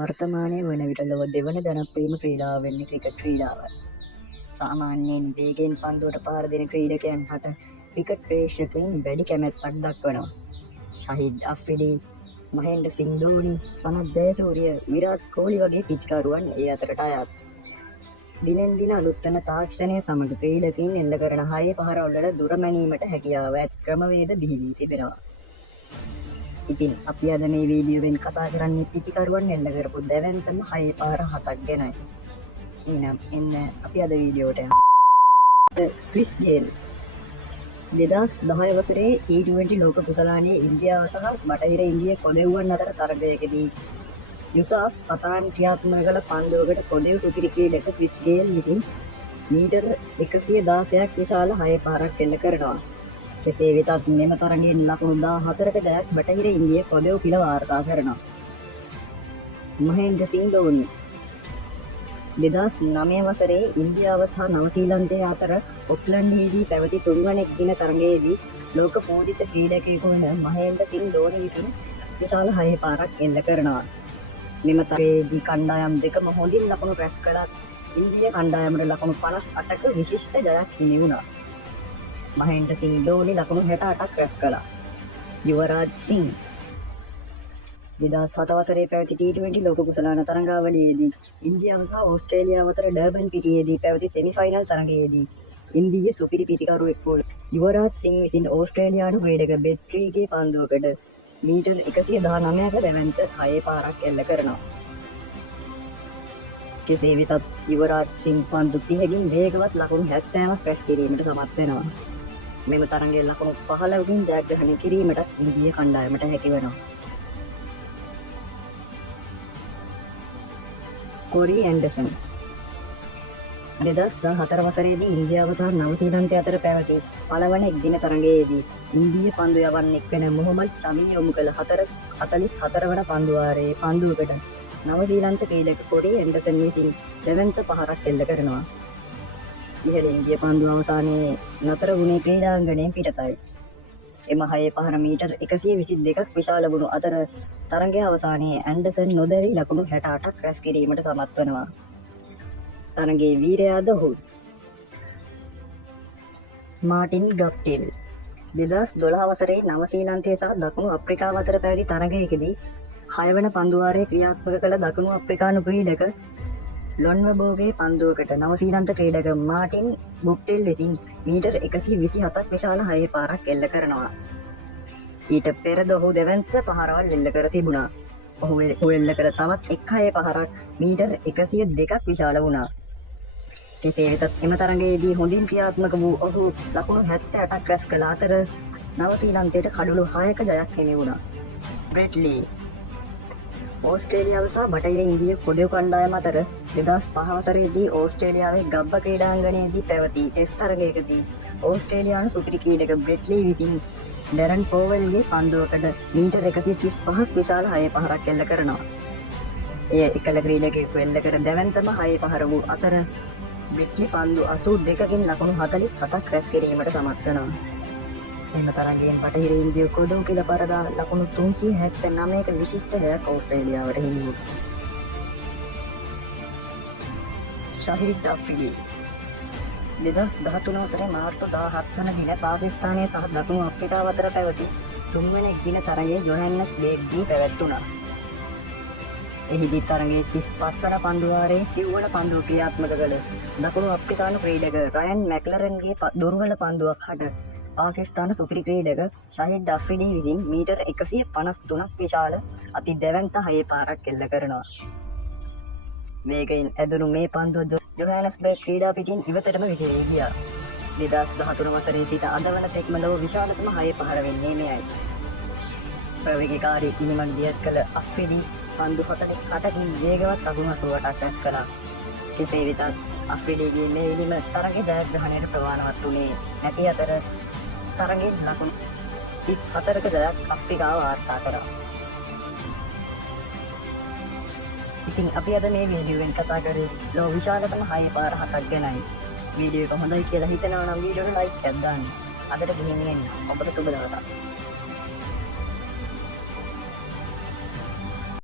වර්තමානයේ වන විට ලොව දෙවන ජනප්‍රියම ක්‍රීඩාව වෙන්නේ ක්‍රිකට් ක්‍රීඩාව. සාමාන්‍යයෙන් වේගයෙන් පන්දුවට පාර දෙන ක්‍රීඩකයන් හට ක්‍රිකට් ප්‍රේක්ෂකයින් වැඩි කැමැත්තක් දක්වනවා. ෂහීඩ් අෆ්රිඩි, මහෙන්ද්‍ර සිං ධෝනි, සනත් ජයසූරිය, විරාට් කොහ්ලි වගේ පිතිකරුවන් ඒ අතරට අයත්. දිනෙන් දින අලුත් වන තාක්ෂණය සමග ක්‍රීඩකයින් එල්ල කරන හයේ පහරවල්වල දුර මැනීමට හැකියාව ඇති ක්‍රමවේද බිහි වී තිබෙනවා. ඉතින් අපි අද මේ වීඩියෝවෙන් කතා කරන්නේ පිතිකරුවන් එල්ල කරපු දැවැන්තම හයේ පහර 7ක් ගැනයි. එහෙනම් එන්න අපි අද වීඩියෝට යමු. ක්‍රිස් ගේල් 2010 වසරේ T20 ලෝක කුසලානයේ ඉන්දියාව සහ බටහිර ඉන්දිය කොදෙව්වන් අතර තරගයකදී යුසාෆ් පතාන් ක්‍රියාත්මක කළ පන්දුවකට කොදෙව් සුපිරි ක්‍රීඩක ක්‍රිස් ගේල් විසින් මීටර් 116ක් විශාල හය පාරක් එල්ල කරනවා. කෙසේ වෙතත් මෙම තරගයෙන් ලකුණු 14ක ජයක් බටහිර ඉන්දිය කොදෙව් පිළ වාර්තා කරනවා. මහෙන්ද්‍ර සිං ධෝනි 2009 වසරේ ඉන්දියාව සහ නවසීලන්තය අතර ඔක්ලන්ඩ්හිදී පැවති තුන්වන එක්දින තරගයේදී ලෝක පෝදිත ක්‍රීඩකයෙකු වන මහෙන්ද්‍ර සිං ධෝනි විසින් විශාල හය පාරක් එල්ල කරනවා. මෙම තරගයේදී කණ්ඩායම් දෙකම හොඳින් ලකුණු රැස් කළත් ඉන්දිය කණ්ඩායමට ලකුණු 58ක විශිෂ්ට ජයක් හිමි වුණා. මහෙන්ද්‍ර සිං ධෝනි ලකුණු 68ක් රැස් කළා. යුවරාජ් සිං 2007 වසරේ පැවති T20 ලෝක කුසලාන තරගාවලියේදී ඉන්දියාව සහ ඕස්ට්‍රේලියාව අතර ඩර්බන් පිටියේදී පැවති සෙමිෆයිනල් තරගයේදී ඉන්දීය සුපිරි පිතිකරුවෙක් වූ යුවරාජ් සිං විසින් ඕස්ට්‍රේලියානු ක්‍රීඩක බෙට්රීගේ පන්දුවකට මීටර් 119ක දැවැන්ත හයේ පාරක් එල්ල කරනවා. කෙසේ වෙතත් යුවරාජ් සිං පන්දු 30කින් වේගවත් ලකුණු 70ක් රැස් කිරීමට සමත් වෙනවා. මෙම තරගයේ ලකුණු 15කින් ජයග්‍රහණය කිරීමට ඉන්දීය කණ්ඩායමට හැකි වෙනවා. කොරි ඇන්ඩර්සන් 2014 වසරේදී ඉන්දියාව සහ නවසීලන්තය අතර පැවති පළවන එක්දින තරගයේදී ඉන්දීය පන්දු යවන්නෙක් වෙන මොහොමඩ් ෂමි යොමු කළ 44 වන පන්දුවාරයේ පන්දුවකට නවසීලන්ත ක්‍රීඩක කොරි ඇන්ඩර්සන් විසින් දෙවැන්ත පහරක් එල්ල කරනවා. ඉහළ ඉන්දිය පන්දුව අවසානයේ නතර වුණේ ක්‍රීඩාංගණයෙන් පිටතයි. එම හයේ පහර මීටර් 122ක් විශාල වුණු අතර තරගයේ අවසානයේ ඇන්ඩර්සන් නොදැවි ලකුණු 68ක් රැස් කිරීමට සමත් වෙනවා. තරගයේ වීරයාද ඔහු. මාටින් ගප්ටිල් 2012 වසරේ නවසීලන්තය සහ දකුණු අප්‍රිකාව අතර පැවති තරගයකදී 6 වන පන්දුවාරයේ ක්‍රියාත්මක කළ දකුණු අප්‍රිකානු ක්‍රීඩක ලොන්වබෝගේ පන්දුවකට නවසීලන්ත ක්‍රීඩක මාටින් ගප්ටිල් විසින් මීටර් 127ක් විශාල හයේ පාරක් එල්ල කරනවා. ඊට පෙරද ඔහු දෙවැන්ත පහරවල් එල්ල කර තිබුණා. ඔහු එල්ල කර තවත් එක් හයේ පහරක් මීටර් 102ක් විශාල වුණා. කෙසේ වෙතත් එම තරගයේදී හොඳින් ක්‍රියාත්මක වූ ඔහු ලකුණු 78ක් රැස් කළ අතර නවසීලන්තයට කඩලු 6ක ජයක් හිමි වුණා. බ්‍රෙට් ලී ඕස්ට්‍රේලියාව සහ බටහිර ඉන්දිය කොදෙව් කණ්ඩායම අතර 2005 වසරේදී ඕස්ට්‍රේලියාවේ ගබ්බ ක්‍රීඩාංගණයේදී පැවති ටෙස්ට් තරගයකදී ඕස්ට්‍රේලියානු සුපිරි ක්‍රීඩක බ්‍රෙට් ලී විසින් ඩැරන් පෝවල්ගේ පන්දුවකට මීටර් 135ක් විශාල හයේ පහරක් එල්ල කරනවා. එය එකල ක්‍රීඩකයෙකු එල්ල කර දැවැන්තම හයේ පහර වූ අතර බ්‍රෙට් ලී පන්දු 82කින් ලකුණු 47ක් රැස් කිරීමට සමත් වෙනවා. එම තරගයෙන් බටහිර ඉන්දිය කොදෙව් පිළ පරදා ලකුණු 379ක විශිෂ්ට ජයක් ඕස්ට්‍රේලියාවට හිමි වුණා. ෂහීඩ් අෆ්රිඩි 2013 වසරේ මාර්තු 17 වන දින පාකිස්තානය සහ දකුණු අප්‍රිකාව අතර පැවති තුන්වන එක්දින තරගයේ ජොහැන්නස්බර්ග්දී පැවැත්වුණා. එහිදී තරගයේ 35 වන පන්දුවාරයේ සිව්වන පන්දුව ක්‍රියාත්මක කළ දකුණු අප්‍රිකානු ක්‍රීඩක රයන් මැක්ලරන්ගේ දුර්වල පන්දුවක් හට පාකිස්තාන සුපිරි ක්‍රීඩක ෂහීඩ් අෆ්රිඩි විසින් මීටර් 153ක් විශාල අති දැවැන්ත හයේ පාරක් එල්ල කරනවා. වේගයෙන් ඇදුණු මේ පන්දුව ජොහැනස්බර්ග් ක්‍රීඩා පිටින් ඉවතටම විසිරී ගියා. 2013 වසරේ සිට අද වන තෙක්ම ලොව විශාලතම හයේ පහර වෙන්නේ මෙයයි. ප්‍රවේගකාරී ඉනිමන් දියත් කළ අෆ්රිඩි පන්දු 48කින් වේගවත් ලකුණු 88ක් රැස් කළා. කෙසේ වෙතත් අෆ්රිඩිගේ මේ ඉනිම තරගයේ ජයග්‍රහණයට ප්‍රමාණවත් වුණේ නැති අතර තරගයෙන් ලකුණු 34ක ජයක් අප්‍රිකාව වාර්තා කරා. ඉතින් අපි අද මේ වීඩියෝවෙන් කතා කරේ ලොව විශාලතම හයේ පාර 7ක් ගැනයි. වීඩියෝ එක හොඳයි කියලා හිතනවා නම් වීඩියෝට ලයික් එකක් දාන්න. අදට ගිහින් එන්න. ඔබට සුබ දවසක්.